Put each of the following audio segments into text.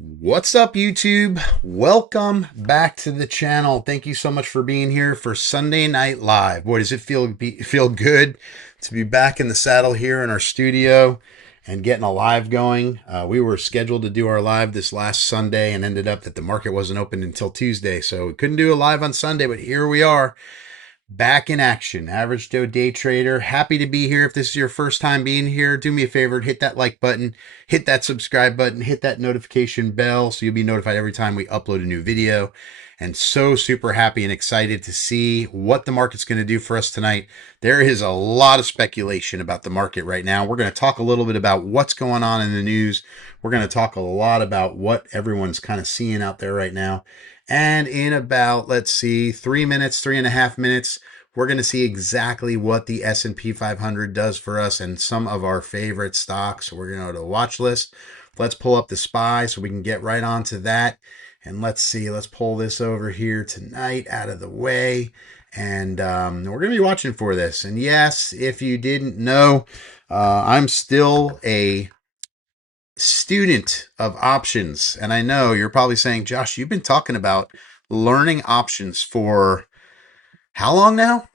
What's up, YouTube? Welcome back to the channel. Thank you so much for being here for Sunday Night Live. Boy, does it feel good to be back in the saddle here in our studio and getting a live going. We were scheduled to do our live this last Sunday and ended up that the market wasn't open until Tuesday, so we couldn't do a live on Sunday, but here we are. Back in action. Average Joe Day Trader. Happy to be here. If this is your first time being here, do me a favor, hit that like button, hit that subscribe button, hit that notification bell so you'll be notified every time we upload a new video. And so super happy and excited to see what the market's going to do for us tonight. There is a lot of speculation about the market right now. We're going to talk a little bit about what's going on in the news. We're going to talk a lot about what everyone's kind of seeing out there right now. And in about, let's see, 3 minutes, 3.5 minutes, we're going to see exactly what the S&P 500 does for us and some of our favorite stocks. So we're going to go to the watch list. Let's pull up the SPY so we can get right onto that. And let's see, let's pull this over here tonight out of the way. And we're going to be watching for this. And yes, if you didn't know, I'm still a student of options. And I know you're probably saying, Josh, you've been talking about learning options for how long now?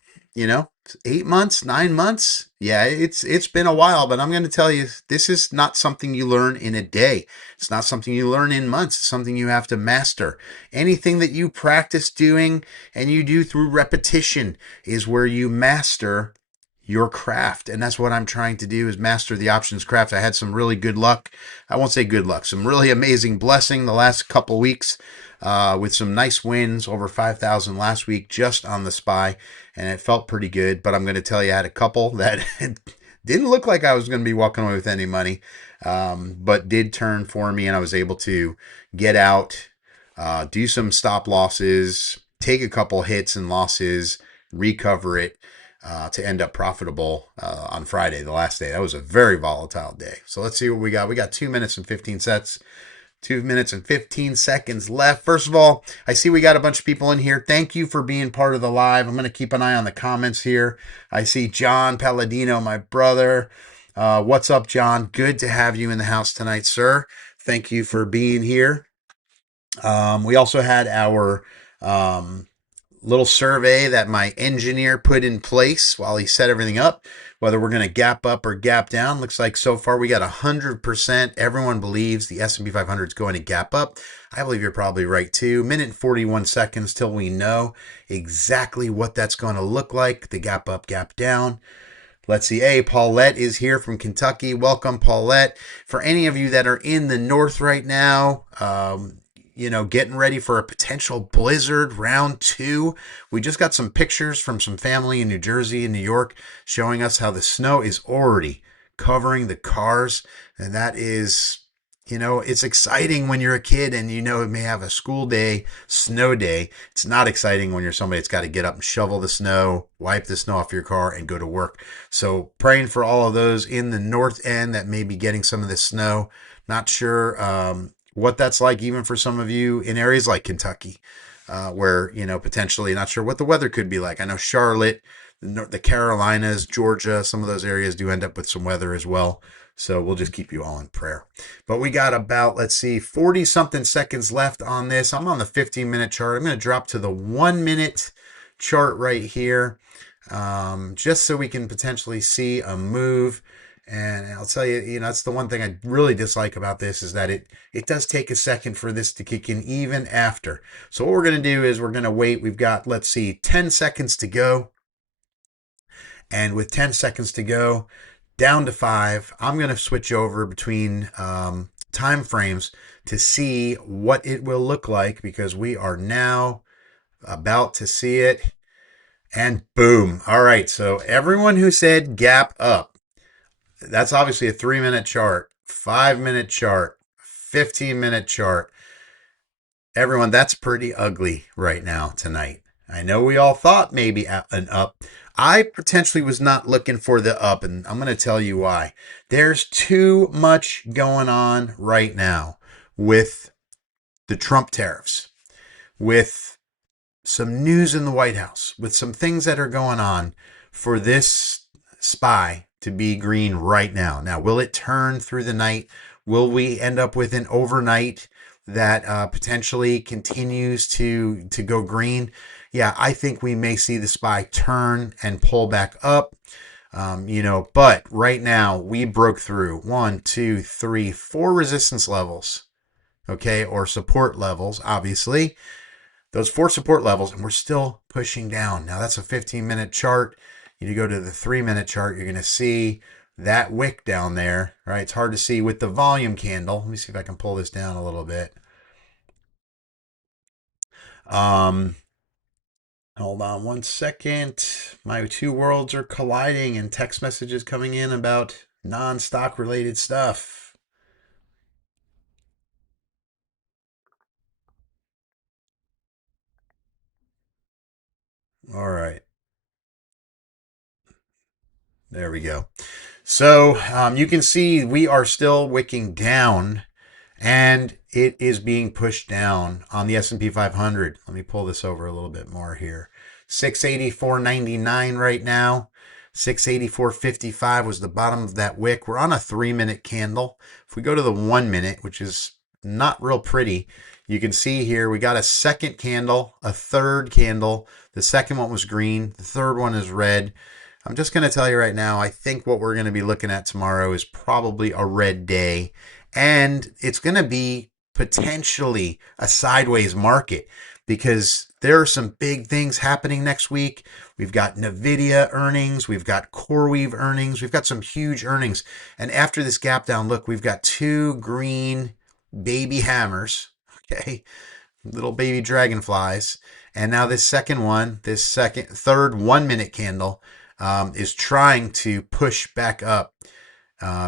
8 months, 9 months. Yeah, it's been a while, but I'm going to tell you, this is not something you learn in a day. It's not something you learn in months. It's something you have to master. Anything that you practice doing and you do through repetition is where you master your craft. And that's what I'm trying to do, is master the options craft. I had some really good luck. I won't say good luck, some really amazing blessing the last couple weeks with some nice wins, over 5,000 last week just on the SPY. And it felt pretty good. But I'm going to tell you, I had a couple that didn't look like I was going to be walking away with any money, but did turn for me. And I was able to get out, do some stop losses, take a couple hits and losses, recover it, to end up profitable on Friday, the last day. That was a very volatile day. So let's see what we got. We got 2 minutes and 15 sets. 2 minutes and 15 seconds left. First of all, I see we got a bunch of people in here. Thank you for being part of the live. I'm going to keep an eye on the comments here. I see John Palladino, my brother. What's up, John? Good to have you in the house tonight, sir. Thank you for being here. We also had our little survey that my engineer put in place while he set everything up, whether we're going to gap up or gap down. Looks like so far we got 100%. Everyone believes the S&P 500 is going to gap up. I believe you're probably right too. Minute and 41 seconds till we know exactly what that's going to look like. The gap up, gap down. Let's see. Hey, Paulette is here from Kentucky. Welcome, Paulette. For any of you that are in the north right now, getting ready for a potential blizzard round 2. We just got some pictures from some family in New Jersey and New York showing us how the snow is already covering the cars. And that is, it's exciting when you're a kid and it may have a school day, snow day. It's not exciting when you're somebody that's got to get up and shovel the snow, wipe the snow off your car, and go to work. So praying for all of those in the north end that may be getting some of this snow. Not sure what that's like, even for some of you in areas like Kentucky, where, potentially not sure what the weather could be like. I know Charlotte, the Carolinas, Georgia, some of those areas do end up with some weather as well. So we'll just keep you all in prayer. But we got about, 40 something seconds left on this. I'm on the 15-minute chart. I'm going to drop to the 1 minute chart right here, just so we can potentially see a move. And I'll tell you, that's the one thing I really dislike about this, is that it does take a second for this to kick in even after. So what we're going to do is we're going to wait. We've got, 10 seconds to go. And with 10 seconds to go, down to 5, I'm going to switch over between time frames to see what it will look like, because we are now about to see it. And boom. All right. So everyone who said gap up, that's obviously a 3-minute chart, 5-minute chart, 15-minute chart. Everyone, that's pretty ugly right now tonight. I know we all thought maybe an up. I potentially was not looking for the up, and I'm going to tell you why. There's too much going on right now with the Trump tariffs, with some news in the White House, with some things that are going on for this SPY to be green right now. Now, will it turn through the night? Will we end up with an overnight that potentially continues to go green, yeah, I think we may see the SPY turn and pull back up. But right now we broke through 4 resistance levels, okay, or support levels, obviously. Those 4 support levels, and we're still pushing down. Now that's a 15-minute chart. You go to the 3-minute chart, you're going to see that wick down there, right? It's hard to see with the volume candle. Let me see if I can pull this down a little bit. Hold on one second. My two worlds are colliding and text messages coming in about non-stock related stuff. All right. There we go. So you can see we are still wicking down, and it is being pushed down on the S&P 500. Let me pull this over a little bit more here. 684.99 right now. 684.55 was the bottom of that wick. We're on a 3-minute candle. If we go to the 1 minute, which is not real pretty, you can see here we got a second candle, a third candle. The second one was green. The third one is red. I'm just going to tell you right now, I think what we're going to be looking at tomorrow is probably a red day. And it's going to be potentially a sideways market because there are some big things happening next week. We've got NVIDIA earnings. We've got CoreWeave earnings. We've got some huge earnings. And after this gap down, look, we've got 2 green baby hammers, okay, little baby dragonflies. And now this second one, third 1-minute candle, is trying to push back up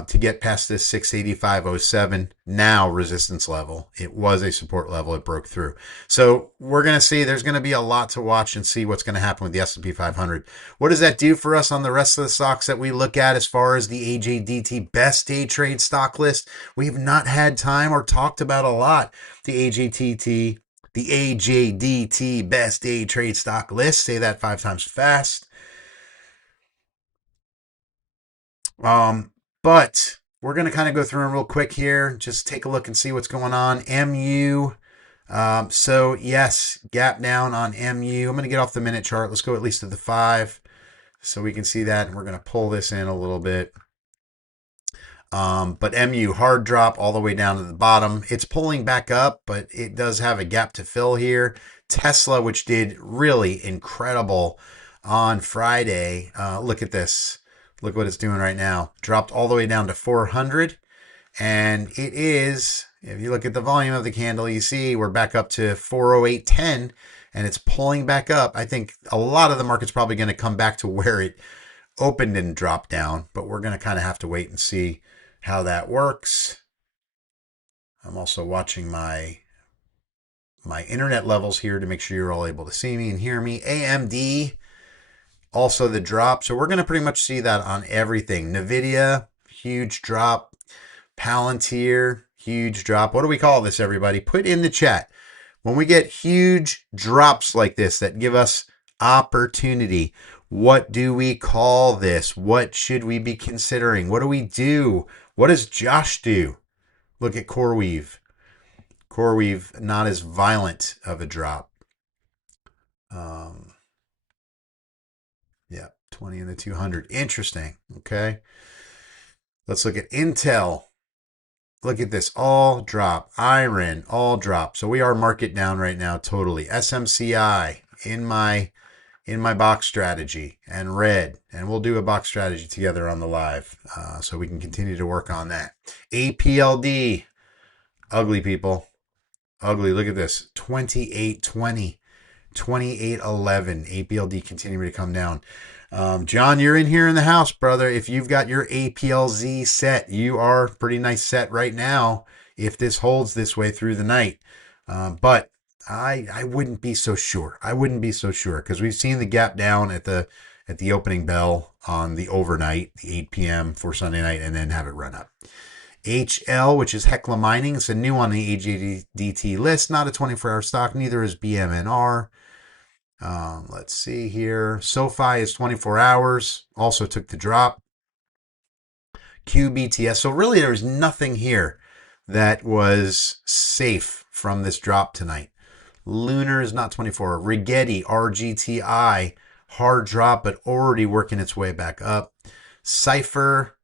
to get past this 685.07 now resistance level. It was a support level. It broke through. So we're going to see there's going to be a lot to watch and see what's going to happen with the S&P 500. What does that do for us on the rest of the stocks that we look at as far as the AJDT best day trade stock list? We've not had time or talked about a lot. The AJDT best day trade stock list. Say that 5 times fast. But we're going to kind of go through them real quick here. Just take a look and see what's going on. MU. So yes, gap down on MU. I'm going to get off the minute chart. Let's go at least to the 5 so we can see that. And we're going to pull this in a little bit. But MU hard drop all the way down to the bottom. It's pulling back up, but it does have a gap to fill here. Tesla, which did really incredible on Friday. Look at this. Look what it's doing right now. Dropped all the way down to 400. And it is, if you look at the volume of the candle, you see we're back up to 408.10 and it's pulling back up. I think a lot of the market's probably going to come back to where it opened and dropped down, but we're going to kind of have to wait and see how that works. I'm also watching my internet levels here to make sure you're all able to see me and hear me. AMD, also the drop. So we're going to pretty much see that on everything. NVIDIA, huge drop. Palantir, huge drop. What do we call this, everybody? Put in the chat. When we get huge drops like this that give us opportunity, what do we call this? What should we be considering? What do we do? What does Josh do? Look at CoreWeave. CoreWeave, not as violent of a drop. Yeah, 20 in the 200. Interesting. Okay. Let's look at Intel. Look at this. All drop. Iron, all drop. So we are market down right now totally. SMCI in my box strategy and red. And we'll do a box strategy together on the live so we can continue to work on that. APLD. Ugly, people. Ugly. Look at this. 28.20. 28.11. APLD continuing to come down. John, you're in here in the house, brother. If you've got your APLZ set, you are pretty nice set right now if this holds this way through the night. But I wouldn't be so sure. I wouldn't be so sure because we've seen the gap down at the opening bell on the overnight, the 8 p.m. for Sunday night, and then have it run up. HL, which is Hecla Mining, it's a new on the AJDT list, not a 24-hour stock. Neither is BMNR. Let's see here. SoFi is 24 hours. Also took the drop. QBTS. So really, there was nothing here that was safe from this drop tonight. Lunar is not 24. Rigetti, RGTI, hard drop, but already working its way back up. Cypher,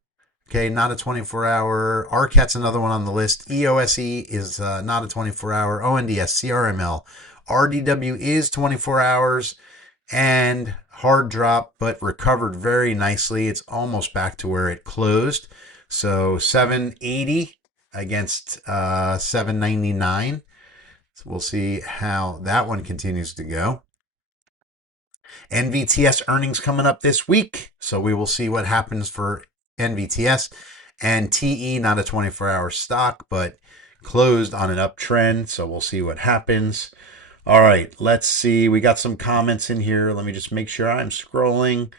okay, not a 24-hour. RCAT's another one on the list. EOSE is not a 24-hour. ONDS, CRML. RDW is 24 hours and hard drop, but recovered very nicely. It's almost back to where it closed. So 780 against 799. So we'll see how that one continues to go. NVTS earnings coming up this week. So we will see what happens for NVTS. And TE, not a 24-hour stock, but closed on an uptrend. So we'll see what happens. All right, let's see. We got some comments in here. Let me just make sure I'm scrolling.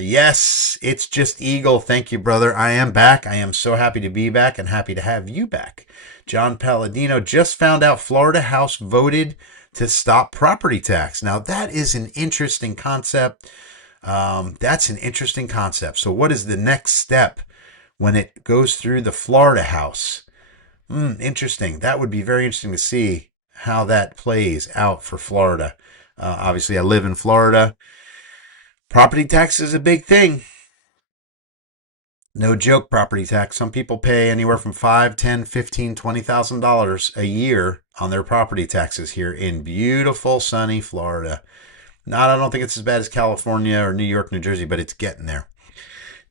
Yes, it's just Eagle. Thank you, brother. I am back. I am so happy to be back and happy to have you back. John Palladino just found out Florida House voted to stop property tax. Now, that is an interesting concept. That's an interesting concept. So what is the next step when it goes through the Florida House? Interesting. That would be very interesting to see how that plays out for Florida. Obviously, I live in Florida. Property tax is a big thing. No joke, property tax. Some people pay anywhere from $5, $10, $15, $20,000 a year on their property taxes here in beautiful, sunny Florida. I don't think it's as bad as California or New York, New Jersey, but it's getting there.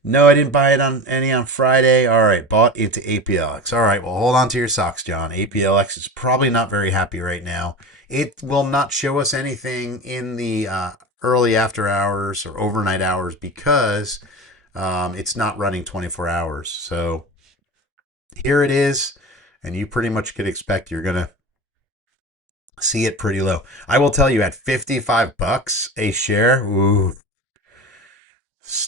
No, I didn't buy it on Friday. All right, bought into APLX. All right, well, hold on to your socks, John. APLX is probably not very happy right now. It will not show us anything in the early after hours or overnight hours because it's not running 24 hours. So here it is, and you pretty much could expect you're going to see it pretty low. I will tell you, at $55 a share, ooh,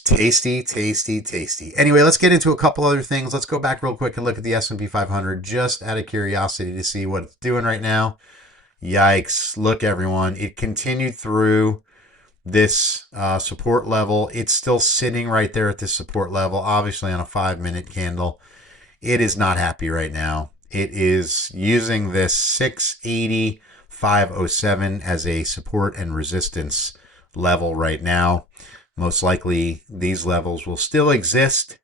tasty, tasty, tasty. Anyway, let's get into a couple other things. Let's go back real quick and look at the S&P 500 just out of curiosity to see what it's doing right now. Yikes. Look, everyone. It continued through this support level. It's still sitting right there at this support level, obviously on a 5-minute candle. It is not happy right now. It is using this 680.507 as a support and resistance level right now. Most likely these levels will still exist,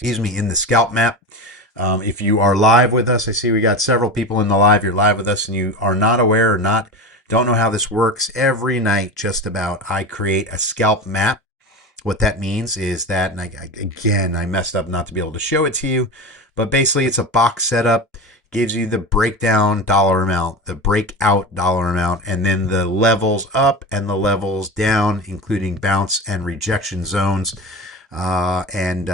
in the scalp map. If you are live with us, I see we got several people in the live. You're live with us and you are not aware or don't know how this works. Every night, just about, I create a scalp map. What that means is that, and I messed up not to be able to show it to you, but basically it's a box setup. Gives you the breakdown dollar amount, the breakout dollar amount, and then the levels up and the levels down, including bounce and rejection zones. And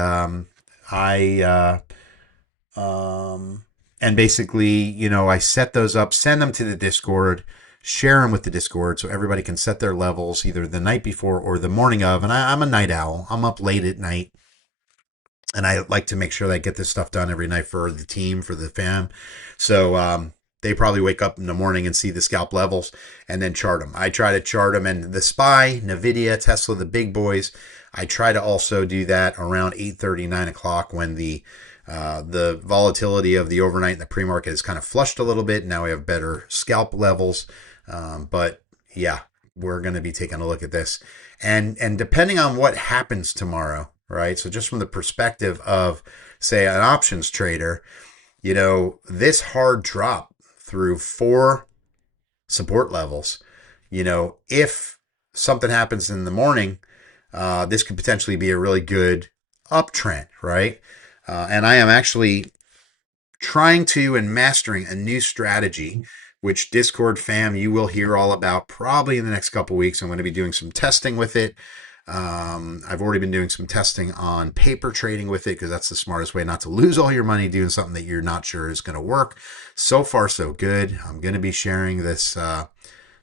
basically, I set those up, send them to the Discord, share them with the Discord so everybody can set their levels either the night before or the morning of. And I'm a night owl. I'm up late at night. And I like to make sure that I get this stuff done every night for the team, for the fam. So they probably wake up in the morning and see the scalp levels and then chart them. I try to chart them. And the SPY, NVIDIA, Tesla, the big boys, I try to also do that around 8:30, 9 o'clock when the volatility of the overnight and the pre-market is kind of flushed a little bit. Now we have better scalp levels. But yeah, we're going to be taking a look at this. And depending on what happens tomorrow, right? So just from the perspective of, say, an options trader, this hard drop through 4 support levels, if something happens in the morning, this could potentially be a really good uptrend, right? And I am actually trying to and mastering a new strategy, which Discord fam, you will hear all about probably in the next couple weeks. I'm going to be doing some testing with it. I've already been doing some testing on paper trading with it because that's the smartest way not to lose all your money doing something that you're not sure is going to work. So far, so good. I'm going to be sharing this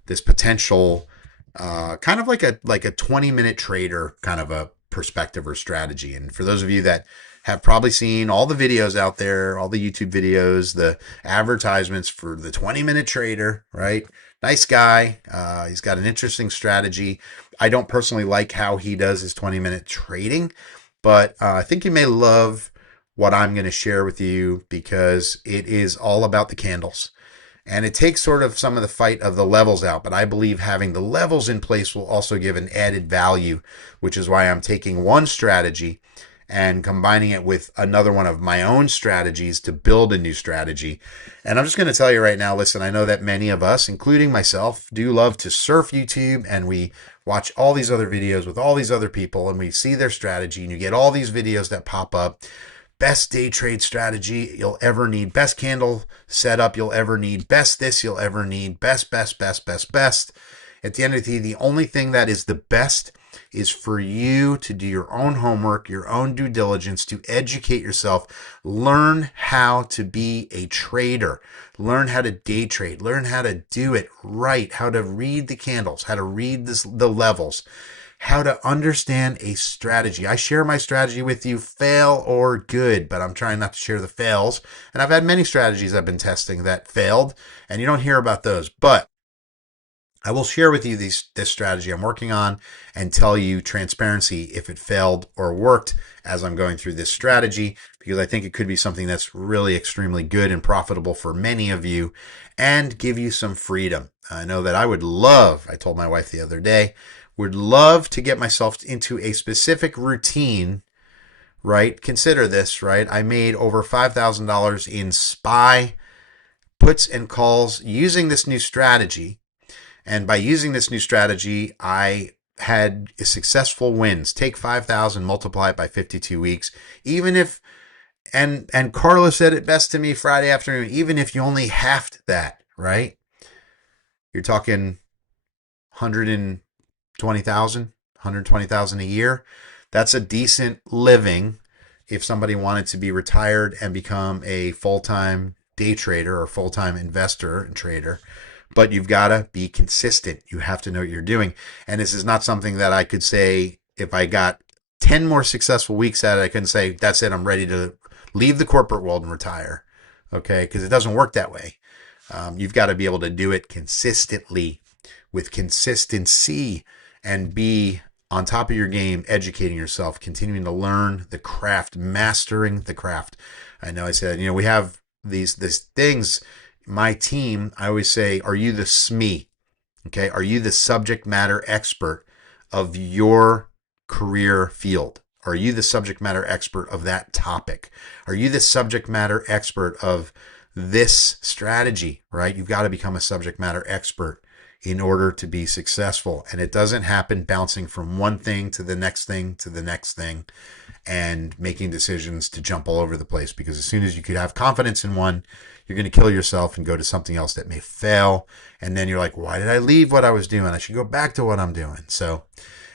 potential kind of like a 20-minute trader kind of a perspective or strategy. And for those of you that have probably seen all the videos out there, all the YouTube videos, the advertisements for the 20-minute trader, right? Nice guy. He's got an interesting strategy. I don't personally like how he does his 20-minute trading, but I think you may love what I'm going to share with you because it is all about the candles. And it takes sort of some of the fight of the levels out, but I believe having the levels in place will also give an added value, which is why I'm taking one strategy and combining it with another one of my own strategies to build a new strategy. And I'm just going to tell you right now, listen, I know that many of us, including myself, do love to surf YouTube, and we watch all these other videos with all these other people, and we see their strategy, and you get all these videos that pop up. Best day trade strategy you'll ever need, best candle setup you'll ever need, best this you'll ever need, best. At the end of the day, the only thing that is the best is for you to do your own homework, your own due diligence, to educate yourself, learn how to be a trader, learn how to day trade, learn how to do it right, how to read the candles, how to read the levels, how to understand a strategy. I share my strategy with you, fail or good, but I'm trying not to share the fails. And I've had many strategies I've been testing that failed, and you don't hear about those. But I will share with you this strategy I'm working on and tell you transparency if it failed or worked as I'm going through this strategy, because I think it could be something that's really extremely good and profitable for many of you and give you some freedom. I know that I told my wife the other day, would love to get myself into a specific routine, right? Consider this, right? I made over $5,000 in SPY puts and calls using this new strategy. And by using this new strategy, I had successful wins. Take 5,000, multiply it by 52 weeks. Even if, and Carla said it best to me Friday afternoon, even if you only halved that, right? You're talking 120,000 a year. That's a decent living if somebody wanted to be retired and become a full-time day trader or full-time investor and trader. But you've got to be consistent. You have to know what you're doing. And this is not something that I could say if I got 10 more successful weeks at it, I couldn't say, that's it, I'm ready to leave the corporate world and retire. Okay? Because it doesn't work that way. You've got to be able to do it consistently, with consistency, and be on top of your game, educating yourself, continuing to learn the craft, mastering the craft. I know I said, we have these things. My team, I always say, are you the SME? Okay. Are you the subject matter expert of your career field? Are you the subject matter expert of that topic? Are you the subject matter expert of this strategy, right? You've got to become a subject matter expert in order to be successful. And it doesn't happen bouncing from one thing to the next thing to the next thing and making decisions to jump all over the place, because as soon as you could have confidence in one, you're going to kill yourself and go to something else that may fail. And then you're like, why did I leave what I was doing? I should go back to what I'm doing. So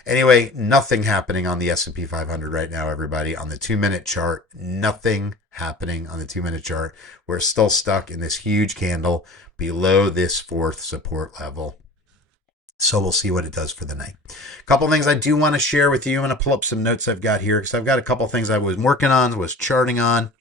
anyway, nothing happening on the S&P 500 right now, everybody. On the 2-minute chart, nothing happening on the 2-minute chart. We're still stuck in this huge candle below this fourth support level. So we'll see what it does for the night. A couple things I do want to share with you. I'm going to pull up some notes I've got here because I've got a couple things I was working on, was charting on.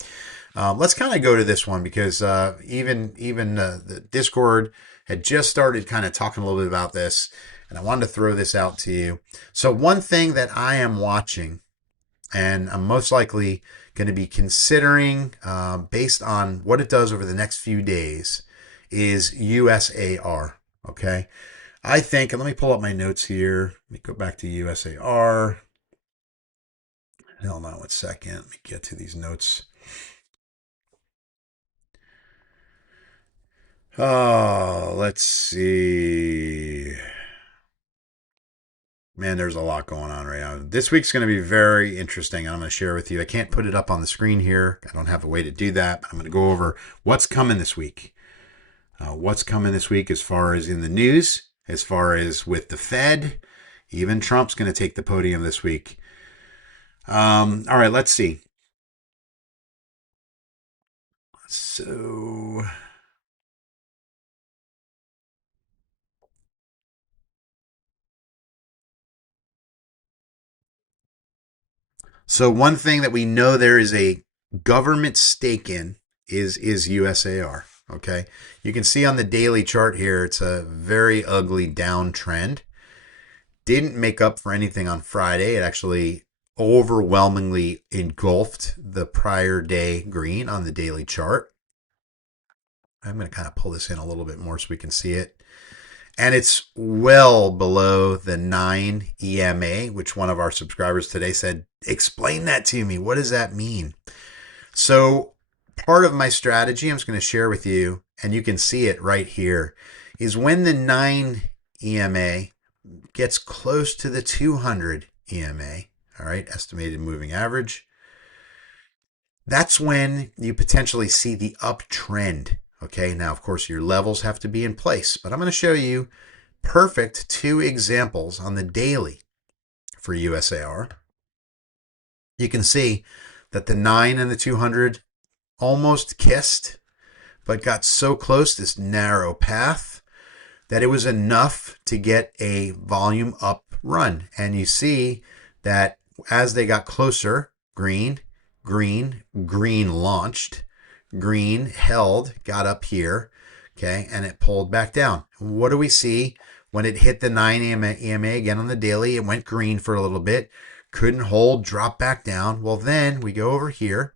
Let's kind of go to this one because even the Discord had just started kind of talking a little bit about this, and I wanted to throw this out to you. So one thing that I am watching, and I'm most likely going to be considering based on what it does over the next few days, is USAR. Okay. I think, and let me pull up my notes here. Let me go back to USAR. Hold on 1 second. Let me get to these notes. Oh, let's see. Man, there's a lot going on right now. This week's going to be very interesting. I'm going to share with you. I can't put it up on the screen here. I don't have a way to do that. I'm going to go over what's coming this week. What's coming this week as far as in the news, as far as with the Fed. Even Trump's going to take the podium this week. All right, let's see. So one thing that we know there is a government stake in is USAR. Okay. You can see on the daily chart here, it's a very ugly downtrend. Didn't make up for anything on Friday. It actually overwhelmingly engulfed the prior day green on the daily chart. I'm going to kind of pull this in a little bit more so we can see it. And it's well below the 9 EMA, which one of our subscribers today said, explain that to me. What does that mean? So part of my strategy I'm just going to share with you, and you can see it right here, is when the 9 EMA gets close to the 200 EMA, all right, estimated moving average, that's when you potentially see the uptrend. Okay, now of course your levels have to be in place, but I'm going to show you perfect 2 examples on the daily for USAR. You can see that the 9 and the 200 almost kissed, but got so close, this narrow path, that it was enough to get a volume up run. And you see that as they got closer, green, green, green launched, green held, got up here, okay, and it pulled back down. What do we see when it hit the 9 EMA again on the daily? It went green for a little bit, couldn't hold, dropped back down. Well, then we go over here,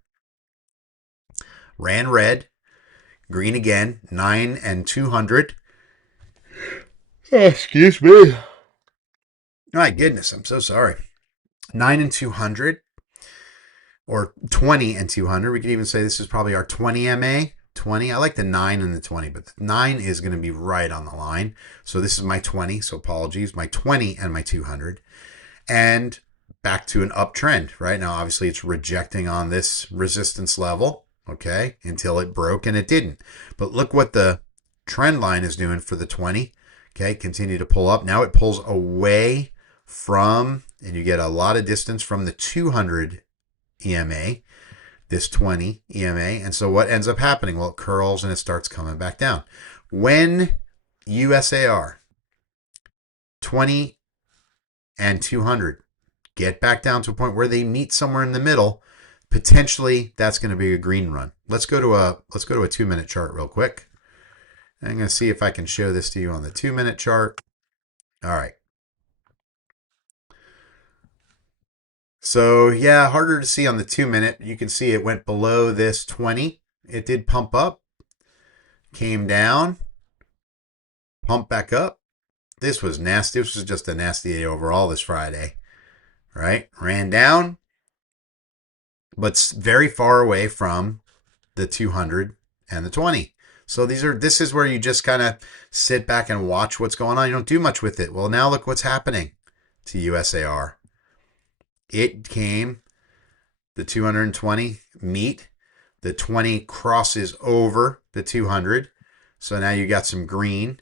ran red, green again, 9 and 200. Oh, excuse me. My goodness, I'm so sorry. 9 and 200, or 20 and 200. We could even say this is probably our 20 MA. 20. I like the 9 and the 20, but the 9 is going to be right on the line. So this is my 20. So apologies, my 20 and my 200. And back to an uptrend. Right now, obviously, it's rejecting on this resistance level, okay, until it broke, and it didn't. But look what the trend line is doing for the 20. Okay, continue to pull up. Now it pulls away from, and you get a lot of distance from the 200 EMA, this 20 EMA. And so what ends up happening? Well, it curls and it starts coming back down. When USAR 20 and 200 get back down to a point where they meet somewhere in the middle, potentially that's going to be a green run. Let's go to a 2-minute chart real quick. I'm going to see if I can show this to you on the 2-minute chart. All right. So yeah, harder to see on the 2-minute. You can see it went below this 20. It did pump up, came down, pumped back up. This was nasty. This was just a nasty day overall this Friday, right? Ran down, but very far away from the 200 and the 20. So this is where you just kind of sit back and watch what's going on. You don't do much with it. Well, now look what's happening to USAR. It came, the 220 meet, the 20 crosses over the 200. So now you got some green.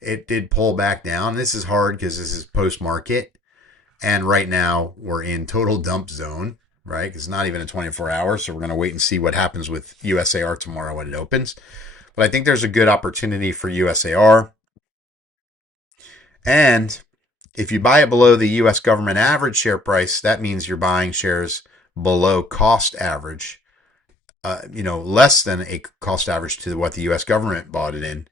It did pull back down. This is hard because this is post-market. And right now we're in total dump zone, right? It's not even a 24 hours. So we're going to wait and see what happens with USAR tomorrow when it opens. But I think there's a good opportunity for USAR. And if you buy it below the U.S. government average share price, that means you're buying shares below cost average, less than a cost average to what the U.S. government bought it in.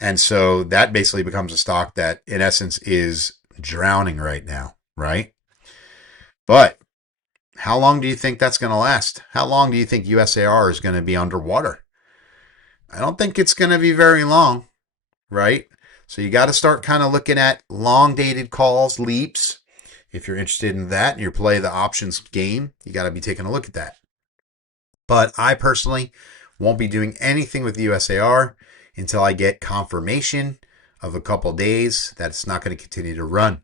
And so that basically becomes a stock that, in essence, is drowning right now, right? But how long do you think that's going to last? How long do you think USAR is going to be underwater? I don't think it's going to be very long, right? So you got to start kind of looking at long dated calls, leaps. If you're interested in that and you play the options game, you got to be taking a look at that. But I personally won't be doing anything with USAR until I get confirmation of a couple days that it's not going to continue to run.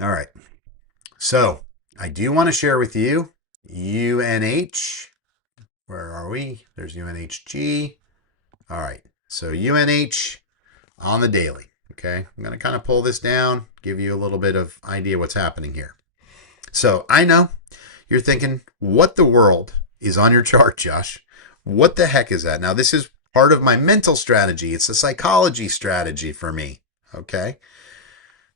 All right. So I do want to share with you UNH. Where are we? There's UNHG. All right. So UNH on the daily. Okay. I'm going to kind of pull this down, give you a little bit of idea what's happening here. So I know you're thinking, what the world is on your chart, Josh? What the heck is that? Now, this is part of my mental strategy. It's a psychology strategy for me. Okay.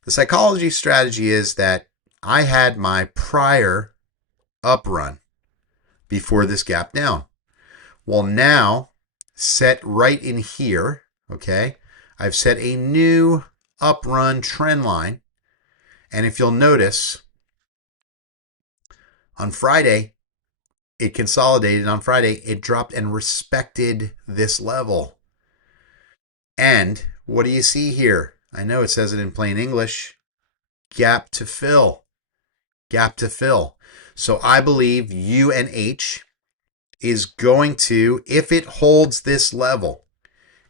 The psychology strategy is that I had my prior up run before this gap down. Well, now set right in here, okay, I've set a new up run trend line, And if you'll notice, on Friday, it consolidated. On Friday, it dropped and respected this level. And what do you see here? I know it says it in plain English. Gap to fill. Gap to fill. So I believe UNH is going to, if it holds this level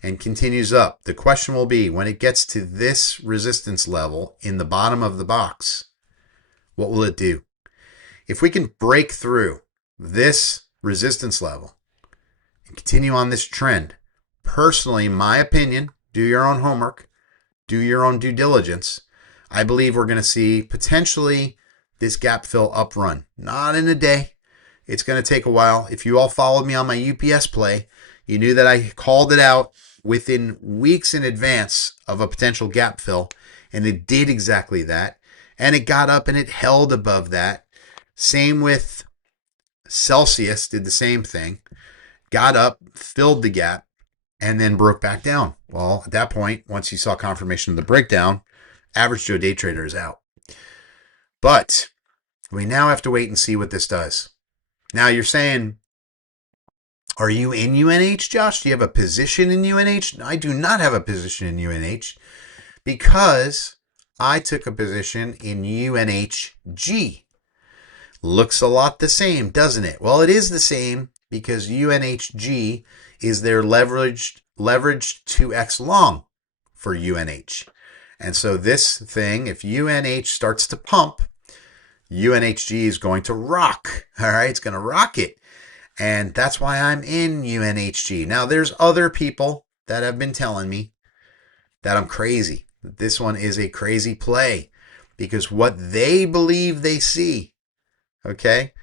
and continues up, the question will be when it gets to this resistance level in the bottom of the box, what will it do? If we can break through this resistance level and continue on this trend, personally, my opinion, do your own homework, do your own due diligence. I believe we're going to see potentially this gap fill up run. Not in a day. It's going to take a while. If you all followed me on my UPS play, you knew that I called it out within weeks in advance of a potential gap fill, and it did exactly that. And it got up and it held above that. Same with Celsius, did the same thing. Got up, filled the gap, and then broke back down. Well, at that point, once you saw confirmation of the breakdown, average Joe day trader is out. But we now have to wait and see what this does. Now you're saying, are you in UNH, Josh? Do you have a position in UNH? I do not have a position in UNH because I took a position in UNHG. Looks a lot the same, doesn't it? Well, it is the same because UNHG is their leveraged 2x long for UNH. And so this thing, if UNH starts to pump, UNHG is going to rock. All right, it's going to rock it. And that's why I'm in UNHG. Now, there's other people that have been telling me that I'm crazy. That this one is a crazy play because what they believe they see, okay,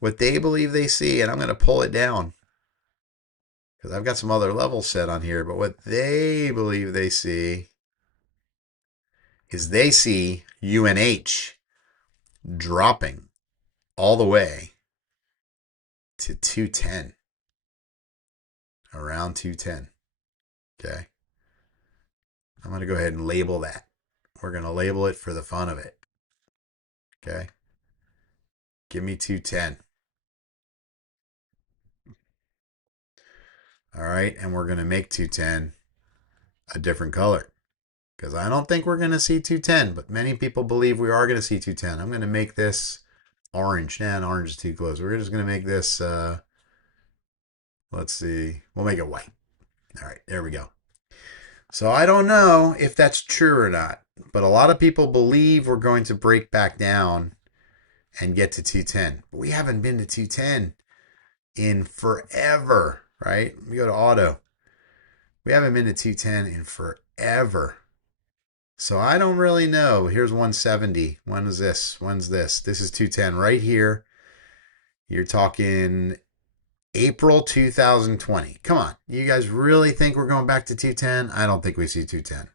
what they believe they see, and I'm going to pull it down because I've got some other levels set on here, but what they believe they see is they see UNH dropping all the way to 210, around 210. Okay. I'm going to go ahead and label that. We're going to label it for the fun of it. Okay. Give me 210. All right. And we're going to make 210 a different color because I don't think we're going to see 210, but many people believe we are going to see 210. I'm going to make this orange. Nah, orange is too close. We're just going to make this, let's see. We'll make it white. All right. There we go. So I don't know if that's true or not, but a lot of people believe we're going to break back down and get to 210. But we haven't been to 210 in forever, right? We go to auto. We haven't been to 210 in forever. So I don't really know. Here's 170. When is this? When's this? This is 210 right here. You're talking April 2020. Come on. You guys really think we're going back to 210? I don't think we see 210.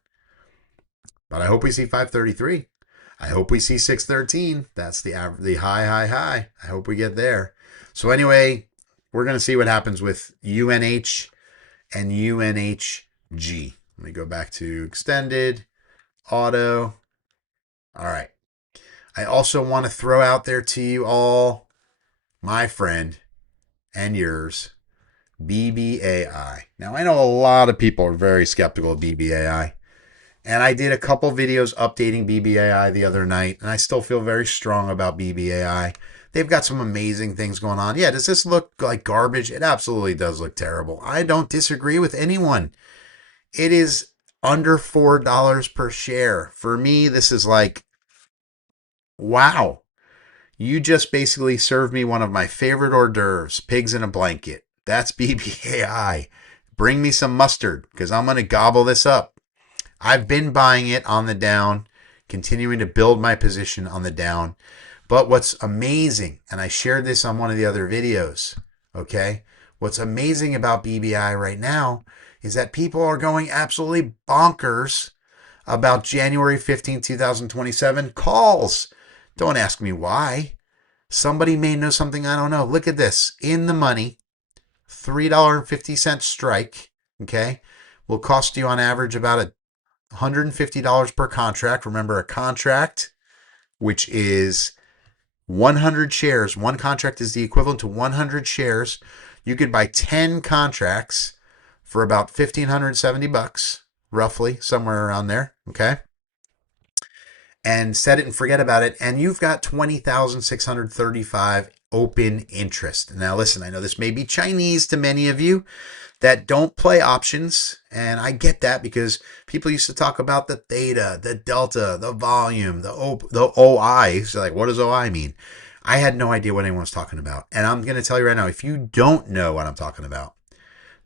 But I hope we see 533. I hope we see 613. That's the high. I hope we get there. So anyway, we're going to see what happens with UNH and UNHG. Let me go back to extended, auto. All right. I also want to throw out there to you all, my friend and yours, BBAI. Now, I know a lot of people are very skeptical of BBAI. And I did a couple videos updating BBAI the other night, and I still feel very strong about BBAI. They've got some amazing things going on. Yeah, does this look like garbage? It absolutely does look terrible. I don't disagree with anyone. It is under $4 per share. For me, this is like, wow. You just basically served me one of my favorite hors d'oeuvres, pigs in a blanket. That's BBAI. Bring me some mustard because I'm going to gobble this up. I've been buying it on the down, continuing to build my position on the down. But what's amazing, and I shared this on one of the other videos, okay? What's amazing about BBI right now is that people are going absolutely bonkers about January 15, 2027 calls. Don't ask me why. Somebody may know something I don't know. Look at this. In the money, $3.50 strike, okay, will cost you on average about $150 per contract. Remember, a contract which is 100 shares. One contract is the equivalent to 100 shares. You could buy 10 contracts for about $1,570, roughly, somewhere around there. Okay. And set it and forget about it. And you've got 20,635 open interest. Now, listen, I know this may be Chinese to many of you that don't play options. And I get that because people used to talk about the theta, the delta, the volume, the OI. So like, what does OI mean? I had no idea what anyone was talking about. And I'm going to tell you right now, if you don't know what I'm talking about,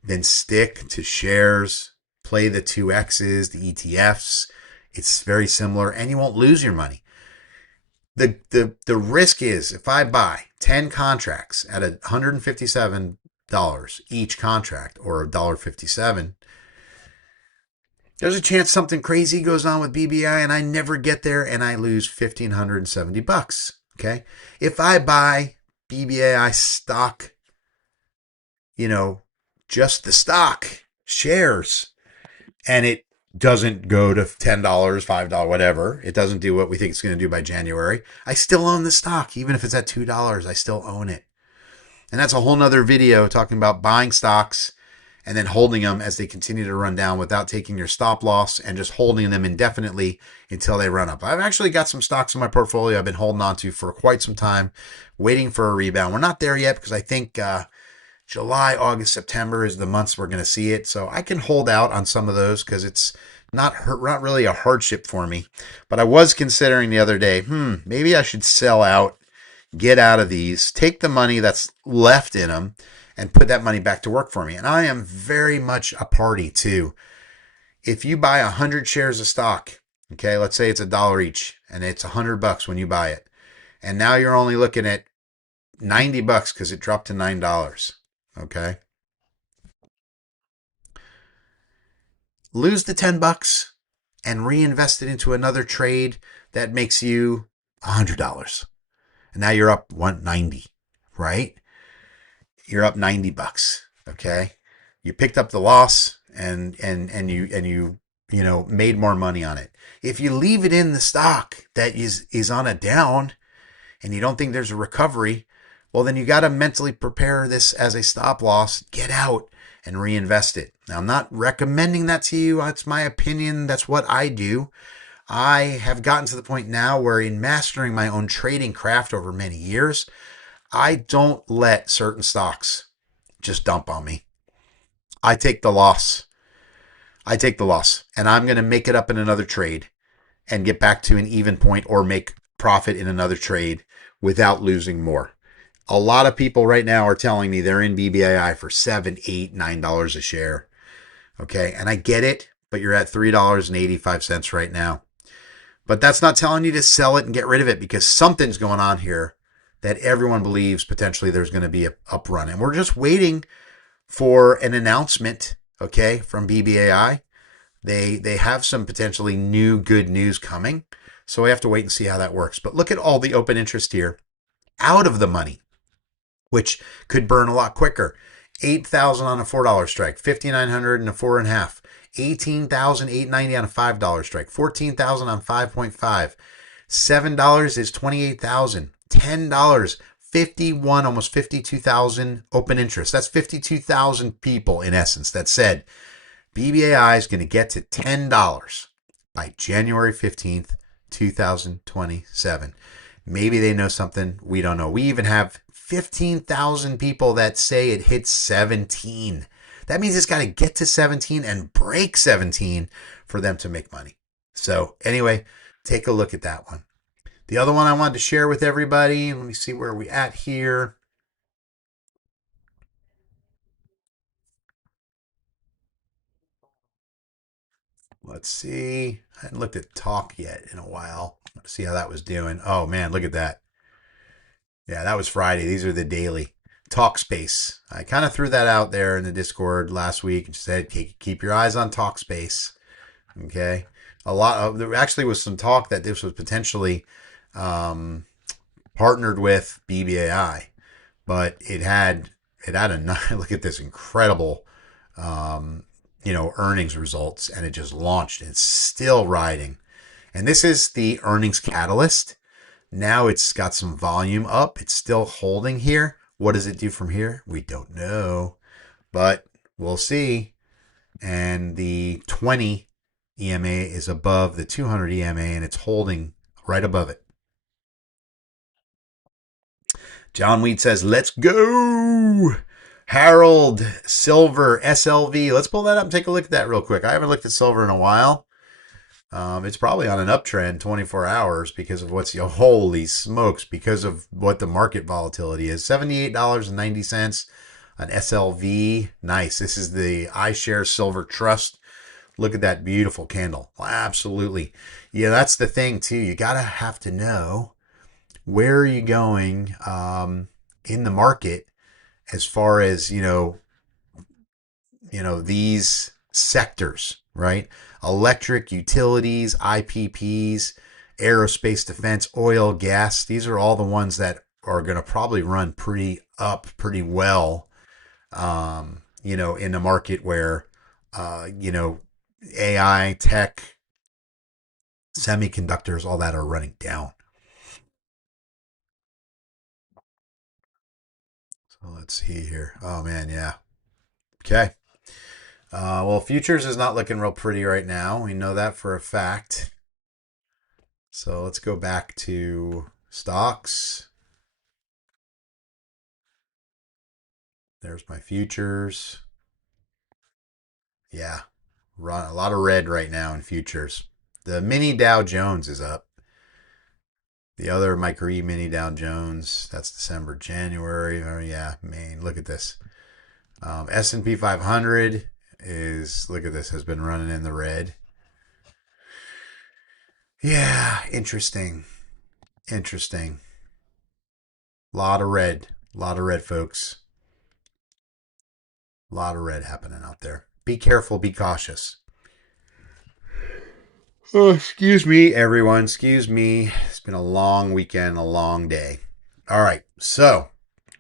then stick to shares, play the 2X's, the ETFs. It's very similar and you won't lose your money. The risk is if I buy 10 contracts at $157 each contract or $1.57, there's a chance something crazy goes on with BBI and I never get there and I lose $1,570. Okay. If I buy BBAI stock, just the stock shares, and it doesn't go to $10, $5, whatever. It doesn't do what we think it's going to do by January. I still own the stock. Even if it's at $2, I still own it. And that's a whole nother video talking about buying stocks and then holding them as they continue to run down without taking your stop loss and just holding them indefinitely until they run up. I've actually got some stocks in my portfolio I've been holding on to for quite some time, waiting for a rebound. We're not there yet because I think July, August, September is the months we're going to see it. So I can hold out on some of those because it's not really a hardship for me. But I was considering the other day, maybe I should sell out, get out of these, take the money that's left in them, and put that money back to work for me. And I am very much a party to, if you buy 100 shares of stock, okay, let's say it's $1 each, and it's $100 when you buy it, and now you're only looking at $90 because it dropped to $9. Okay. Lose the $10 and reinvest it into another trade that makes you $100. And now you're up 190, right? You're up $90. Okay. You picked up the loss and you made more money on it. If you leave it in the stock that is on a down and you don't think there's a recovery, well, then you got to mentally prepare this as a stop loss, get out and reinvest it. Now, I'm not recommending that to you. That's my opinion. That's what I do. I have gotten to the point now where in mastering my own trading craft over many years, I don't let certain stocks just dump on me. I take the loss. And I'm going to make it up in another trade and get back to an even point or make profit in another trade without losing more. A lot of people right now are telling me they're in BBAI for $7, $8, $9 a share. Okay. And I get it, but you're at $3.85 right now. But that's not telling you to sell it and get rid of it because something's going on here that everyone believes potentially there's going to be a up run. And we're just waiting for an announcement, okay, from BBAI. They have some potentially new good news coming. So we have to wait and see how that works. But look at all the open interest here out of the money, which could burn a lot quicker. 8,000 on a $4 strike, 5,900 and a 4.5, 18,890 on a $5 strike, 14,000 on 5.5, $7 is 28,000, $10, 51, almost 52,000 open interest. That's 52,000 people in essence that said BBAI is going to get to $10 by January 15th, 2027. Maybe they know something we don't know. We even have 15,000 people that say it hits 17. That means it's got to get to 17 and break 17 for them to make money. So anyway, take a look at that one. The other one I wanted to share with everybody, let me see where we're at here. Let's see. I hadn't looked at Talk yet in a while. Let's see how that was doing. Oh man, look at that. Yeah, that was Friday. These are the daily. Talkspace. I kind of threw that out there in the Discord last week and said, keep your eyes on Talkspace. Okay. There actually was some talk that this was potentially partnered with BBAI, but it had a look at this incredible, earnings results, and it just launched. It's still riding. And this is the earnings catalyst. Now it's got some volume up. It's still holding here. What does it do from here? We don't know, but we'll see. And the 20 EMA is above the 200 EMA, and it's holding right above it. John Weed says, let's go. Harold, silver, SLV. Let's pull that up and take a look at that real quick. I haven't looked at silver in a while. It's probably on an uptrend 24 hours because of holy smokes, because of what the market volatility is. $78.90 on SLV. Nice. This is the iShares Silver Trust. Look at that beautiful candle. Absolutely. Yeah, that's the thing too. You have to know where are you going in the market as far as, these sectors, right? Electric, utilities, IPPs, aerospace, defense, oil, gas. These are all the ones that are going to probably run pretty well, in a market where, AI, tech, semiconductors, all that are running down. So let's see here. Oh man, yeah. Okay. Well, futures is not looking real pretty right now. We know that for a fact. So let's go back to stocks. There's my futures. Yeah, run a lot of red right now in futures. The mini Dow Jones is up. The other micro E mini Dow Jones, that's December, January. Oh yeah, man, look at this. S&P 500 look at this, has been running in the red. Yeah, interesting. Interesting. Lot of red, folks. A lot of red happening out there. Be careful, be cautious. Oh, excuse me, everyone. Excuse me. It's been a long weekend, a long day. All right. So,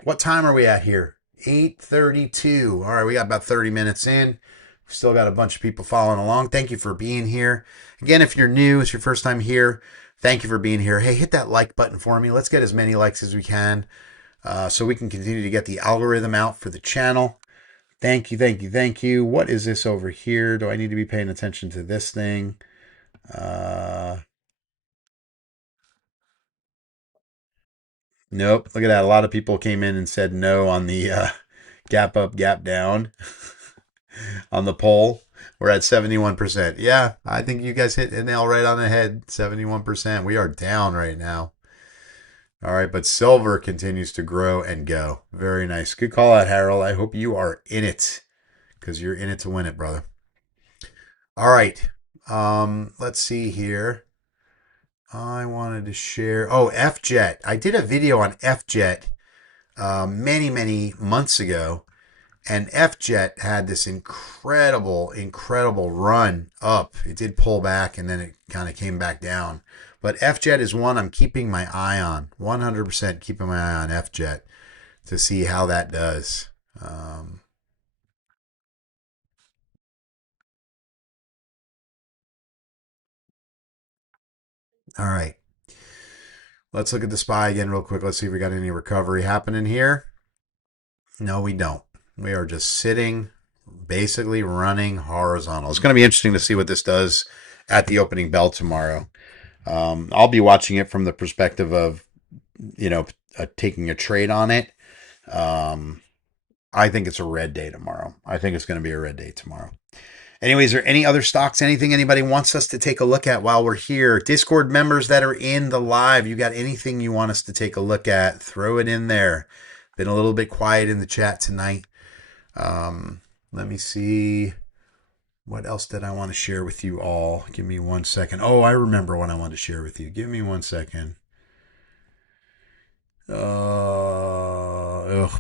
what time are we at here? 8:32. All right, we got about 30 minutes in. We've still got a bunch of people following along. Thank you for being here. Again, if you're new, it's your first time here, thank you for being here. Hey, hit that like button for me. Let's get as many likes as we can so we can continue to get the algorithm out for the channel. Thank you, thank you, thank you. What is this over here? Do I need to be paying attention to this thing? Nope. Look at that. A lot of people came in and said no on the gap up, gap down on the poll. We're at 71%. Yeah, I think you guys hit a nail right on the head. 71%. We are down right now. All right, but silver continues to grow and go. Very nice. Good call out, Harold. I hope you are in it because you're in it to win it, brother. All right. Let's see here. I wanted to share. Oh, FJet. I did a video on FJet many months ago, and FJet had this incredible run up. It did pull back, and then it kind of came back down. But FJet is one I'm keeping my eye on. 100% keeping my eye on FJet to see how that does. All right. Let's look at the SPY again real quick. Let's see if we got any recovery happening here. No, we don't. We are just sitting, basically running horizontal. It's going to be interesting to see what this does at the opening bell tomorrow. I'll be watching it from the perspective of, taking a trade on it. I think it's a red day tomorrow. I think it's going to be a red day tomorrow. Anyways, are there any other stocks, anything anybody wants us to take a look at while we're here? Discord members that are in the live, you got anything you want us to take a look at? Throw it in there. Been a little bit quiet in the chat tonight. Let me see. What else did I want to share with you all? Give me 1 second. Oh, I remember what I want to share with you. Give me 1 second.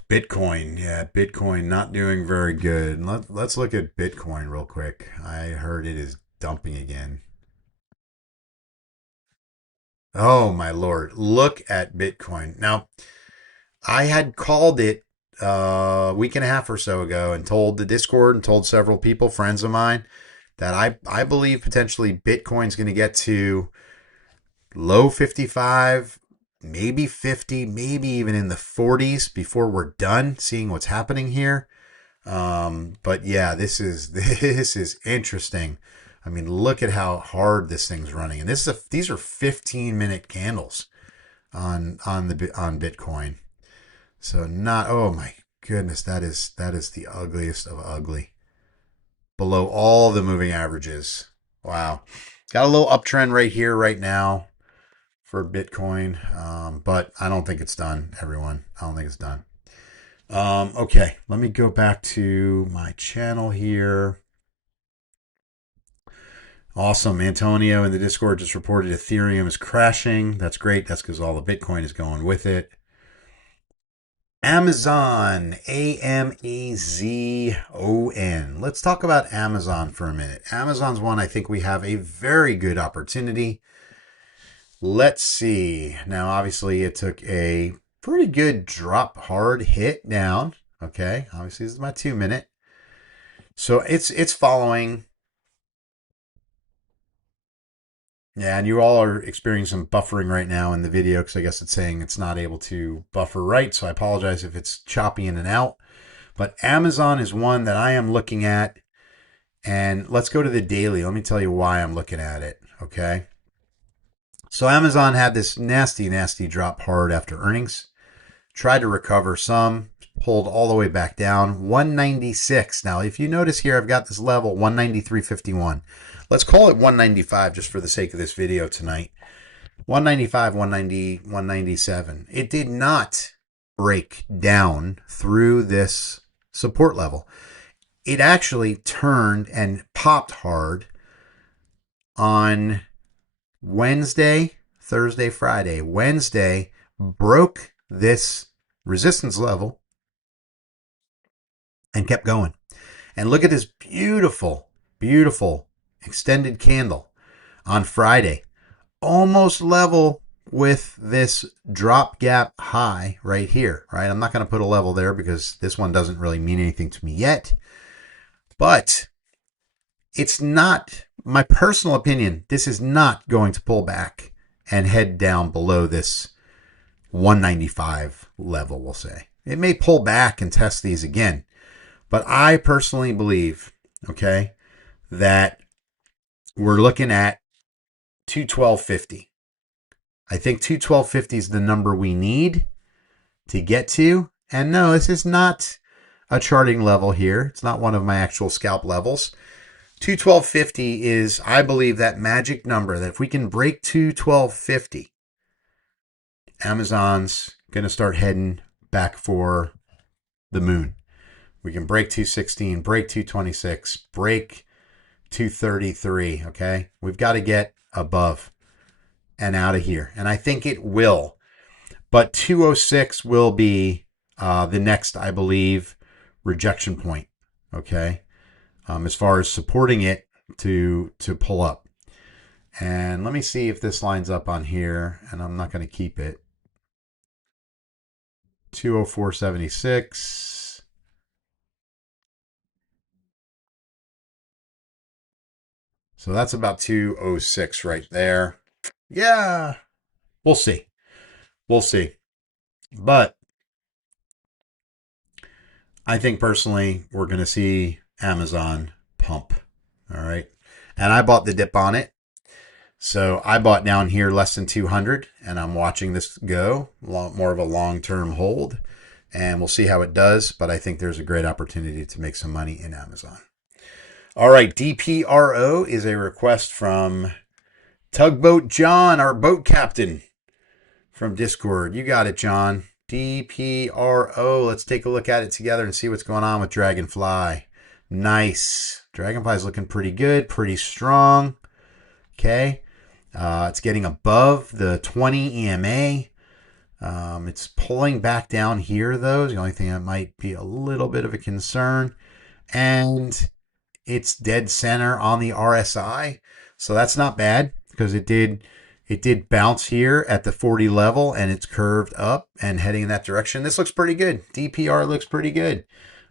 Bitcoin. Yeah, Bitcoin not doing very good. Let's look at Bitcoin real quick. I heard it is dumping again. Oh my lord. Look at Bitcoin. Now, I had called it a week and a half or so ago and told the Discord and told several people, friends of mine, that I believe potentially Bitcoin's going to get to low 55, maybe 50, maybe even in the 40s before we're done seeing what's happening here. But yeah, this is interesting. I mean, look at how hard this thing's running, and these are 15-minute candles on Bitcoin. So not, oh my goodness, that is the ugliest of ugly. Below all the moving averages. Wow. Got a little uptrend right here, right now for Bitcoin. But I don't think it's done, everyone. I don't think it's done. Okay, let me go back to my channel here. Awesome. Antonio in the Discord just reported Ethereum is crashing. That's great. That's because all the Bitcoin is going with it. Amazon, Amazon. Let's talk about Amazon for a minute. Amazon's one I think we have a very good opportunity. Let's see. Now, obviously, it took a pretty good drop hard hit down. Okay, obviously, this is my 2-minute. So it's following. Yeah, and you all are experiencing some buffering right now in the video because I guess it's saying it's not able to buffer right. So I apologize if it's choppy in and out. But Amazon is one that I am looking at. And let's go to the daily. Let me tell you why I'm looking at it. Okay. So Amazon had this nasty, nasty drop hard after earnings. Tried to recover some. Pulled all the way back down. 196. Now, if you notice here, I've got this level 193.51. Let's call it 195 just for the sake of this video tonight. 195, 190, 197. It did not break down through this support level. It actually turned and popped hard on Wednesday, Thursday, Friday. Wednesday broke this resistance level and kept going. And look at this beautiful, beautiful extended candle on Friday, almost level with this drop gap high right here, right? I'm not going to put a level there because this one doesn't really mean anything to me yet, but it's not, my personal opinion, this is not going to pull back and head down below this 195 level, we'll say. It may pull back and test these again, but I personally believe, okay, that we're looking at 212.50. I think 212.50 is the number we need to get to. And no, this is not a charting level here. It's not one of my actual scalp levels. 212.50 is, I believe, that magic number that if we can break 212.50, Amazon's going to start heading back for the moon. We can break 216, break 226, break 233, okay? We've got to get above and out of here. And I think it will. But 206 will be the next, I believe, rejection point, okay? As far as supporting it to pull up. And let me see if this lines up on here, and I'm not going to keep it. 204.76. So that's about 206 right there. Yeah, we'll see. We'll see. But I think personally, we're going to see Amazon pump. All right. And I bought the dip on it. So I bought down here less than 200, and I'm watching this go. More of a long-term hold. And we'll see how it does. But I think there's a great opportunity to make some money in Amazon. All right, DPRO is a request from Tugboat John, our boat captain from Discord. You got it, John. DPRO. Let's take a look at it together and see what's going on with Dragonfly. Nice. Dragonfly's looking pretty good, pretty strong. Okay. It's getting above the 20 EMA. It's pulling back down here, though. The only thing that might be a little bit of a concern. And it's dead center on the RSI. So that's not bad because it did bounce here at the 40 level and it's curved up and heading in that direction. This looks pretty good. DPR looks pretty good.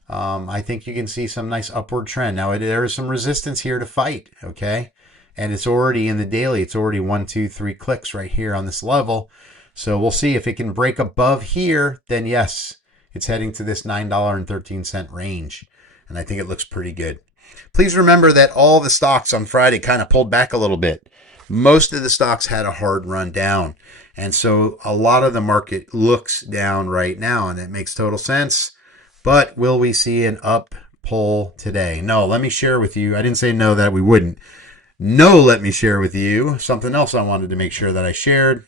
I think you can see some nice upward trend. Now there is some resistance here to fight. Okay. And it's already in the daily. It's already 1, 2, 3 clicks right here on this level. So we'll see if it can break above here. Then yes, it's heading to this $9.13 range. And I think it looks pretty good. Please remember that all the stocks on Friday kind of pulled back a little bit. Most of the stocks had a hard run down. And so a lot of the market looks down right now, and it makes total sense. But will we see an up pull today? No, let me share with you. I didn't say no that we wouldn't. No, let me share with you something else I wanted to make sure that I shared.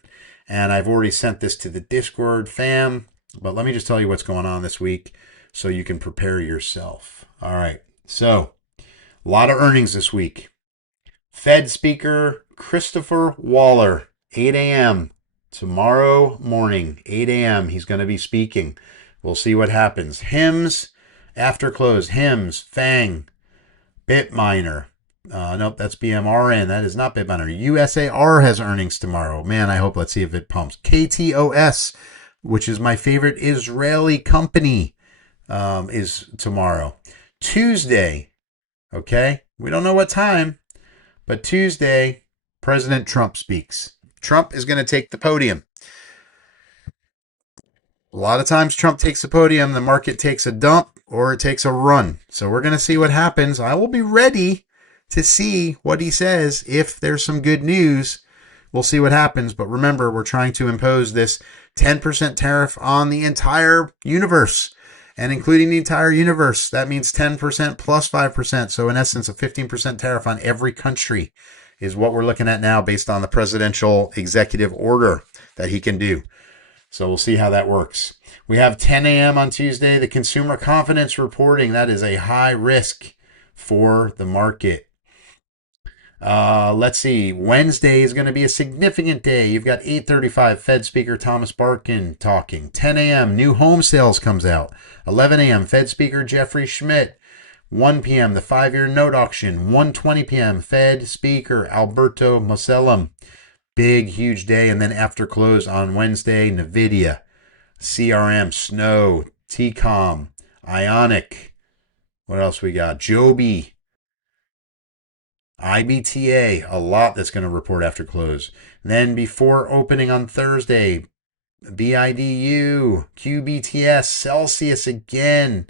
And I've already sent this to the Discord fam. But let me just tell you what's going on this week so you can prepare yourself. All right. So, a lot of earnings this week. Fed speaker Christopher Waller, 8 a.m. tomorrow morning, 8 a.m. He's going to be speaking. We'll see what happens. HIMS, after close, HIMS, FANG, Bitminer. Nope, that's BMRN. That is not Bitminer. USAR has earnings tomorrow. Man, I hope. Let's see if it pumps. KTOS, which is my favorite Israeli company, is tomorrow. Tuesday, okay? We don't know what time, but Tuesday, President Trump speaks. Trump is going to take the podium. A lot of times Trump takes the podium, the market takes a dump or it takes a run. So we're going to see what happens. I will be ready to see what he says. If there's some good news, we'll see what happens. But remember, we're trying to impose this 10% tariff on the entire universe. And including the entire universe, that means 10% plus 5%. So in essence, a 15% tariff on every country is what we're looking at now based on the presidential executive order that he can do. So we'll see how that works. We have 10 a.m. on Tuesday, the consumer confidence reporting. That is a high risk for the market. Let's see. Wednesday is going to be a significant day. You've got 8:35 Fed Speaker Thomas Barkin talking. 10 a.m. new home sales comes out. 11 a.m. Fed Speaker Jeffrey Schmidt. 1 p.m. the 5-year note auction. 1:20 p.m. Fed Speaker Alberto Musellem. Big, huge day. And then after close on Wednesday, NVIDIA, CRM, Snow, TCOM, Ionic. What else we got? Joby, IBTA, a lot that's going to report after close. Then before opening on Thursday, BIDU, QBTS, Celsius again.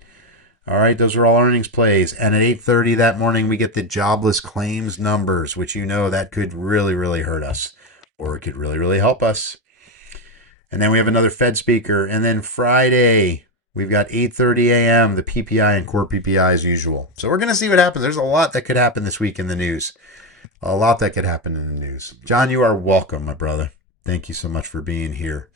All right, those are all earnings plays. And at 8:30 that morning, we get the jobless claims numbers, which you know that could really, really hurt us. Or it could really, really help us. And then we have another Fed speaker. And then Friday, we've got 8:30 a.m., the PPI and core PPI as usual. So we're going to see what happens. There's a lot that could happen this week in the news. A lot that could happen in the news. John, you are welcome, my brother. Thank you so much for being here.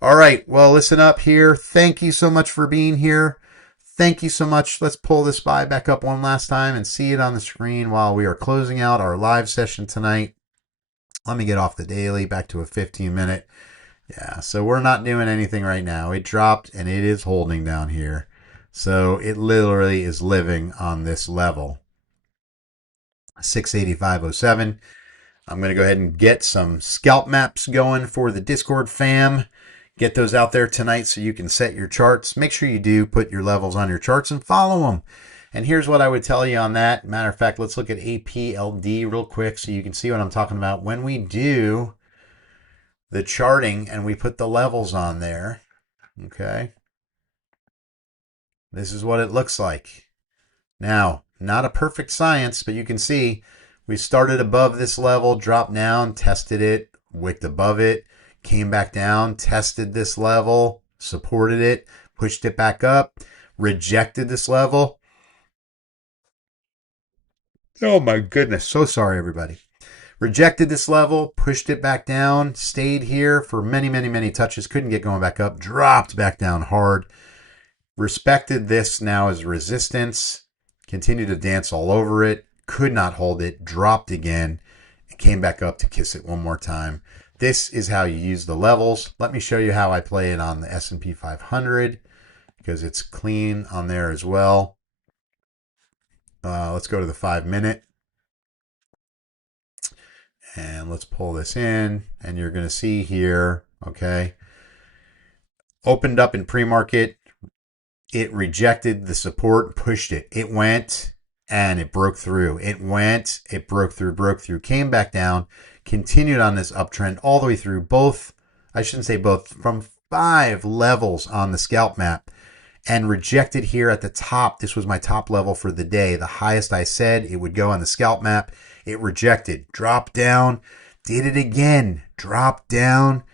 All right. Well, listen up here. Thank you so much for being here. Thank you so much. Let's pull this SPY back up one last time and see it on the screen while we are closing out our live session tonight. Let me get off the daily back to a 15-minute. Yeah, so we're not doing anything right now. It dropped and it is holding down here. So it literally is living on this level. 685.07. I'm going to go ahead and get some scalp maps going for the Discord fam. Get those out there tonight so you can set your charts. Make sure you do put your levels on your charts and follow them. And here's what I would tell you on that. Matter of fact, let's look at APLD real quick so you can see what I'm talking about. When we do the charting and we put the levels on there, okay, this is what it looks like. Now, not a perfect science, but you can see we started above this level, dropped down, tested it, wicked above it, came back down, tested this level, supported it, pushed it back up, rejected this level. Oh my goodness. So sorry, everybody. Rejected this level, pushed it back down, stayed here for many, many, many touches, couldn't get going back up, dropped back down hard, respected this now as resistance, continued to dance all over it, could not hold it, dropped again, and came back up to kiss it one more time. This is how you use the levels. Let me show you how I play it on the S&P 500 because it's clean on there as well. Let's go to the 5-minute. And let's pull this in. And you're going to see here, okay, opened up in pre-market. It rejected the support, pushed it. It went and it broke through. It went, it broke through, came back down, continued on this uptrend all the way through both I shouldn't say both, from 5 levels on the scalp map and rejected here at the top. This was my top level for the day. The highest I said it would go on the scalp map. It rejected, dropped down, did it again, dropped down,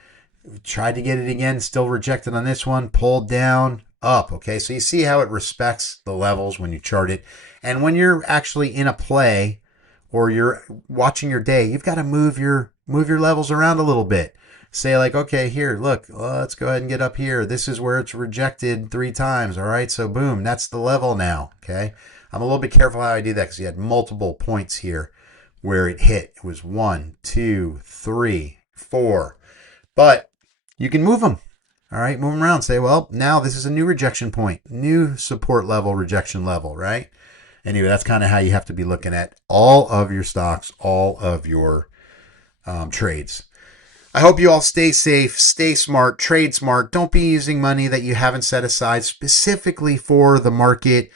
tried to get it again, still rejected on this one, pulled down, up. Okay, so you see how it respects the levels when you chart it. And when you're actually in a play or you're watching your day, you've got to move your levels around a little bit. Say like, okay, here, look, let's go ahead and get up here. This is where it's rejected 3 times. All right, so boom, that's the level now. Okay, I'm a little bit careful how I do that because you had multiple points here where it hit. It was 1, 2, 3, 4, but you can move them. All right, move them around. Say, well, now this is a new rejection point, new support level, rejection level, right? Anyway, that's kind of how you have to be looking at all of your stocks, all of your trades. I hope you all stay safe, stay smart, trade smart. Don't be using money that you haven't set aside specifically for the market.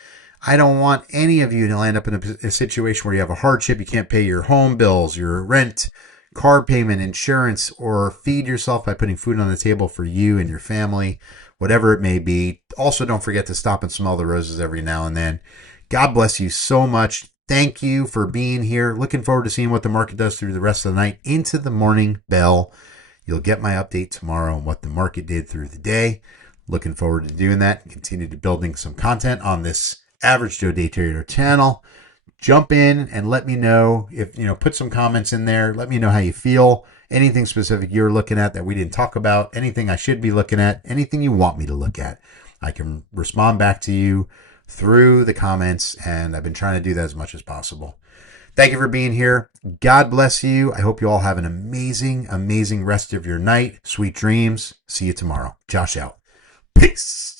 I don't want any of you to land up in a situation where you have a hardship, you can't pay your home bills, your rent, car payment, insurance, or feed yourself by putting food on the table for you and your family, whatever it may be. Also, don't forget to stop and smell the roses every now and then. God bless you so much. Thank you for being here. Looking forward to seeing what the market does through the rest of the night into the morning bell. You'll get my update tomorrow on what the market did through the day. Looking forward to doing that and continue to building some content on this Average Joe Day Trader channel. Jump in and let me know if, put some comments in there. Let me know how you feel. Anything specific you're looking at that we didn't talk about, anything I should be looking at, anything you want me to look at. I can respond back to you through the comments, and I've been trying to do that as much as possible. Thank you for being here. God bless you. I hope you all have an amazing, amazing rest of your night. Sweet dreams. See you tomorrow. Josh out. Peace.